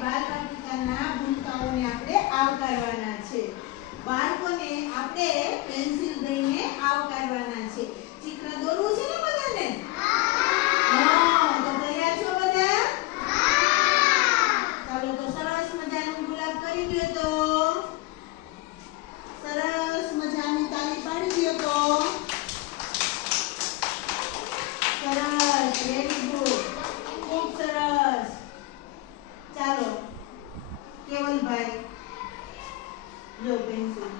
બાલવાટિકાના ભૂલકાઓને આપણે આવકારવાના છે. બાળકોને આપણે પેન્સિલ દઈને આવકારવાના છે. ચિત્ર દોરવું છે ને બધાને? હા. તો તૈયાર છો બધા? ચાલો તો સરસ મજાનું ગુલાબ કરી દો. તો સરસ મજાની તાળી પાડી દો. તો સરસ, વેરી ગુડ, ખૂબ સરસ. ચાલો કેવલભાઈ લો પેન્સિલ.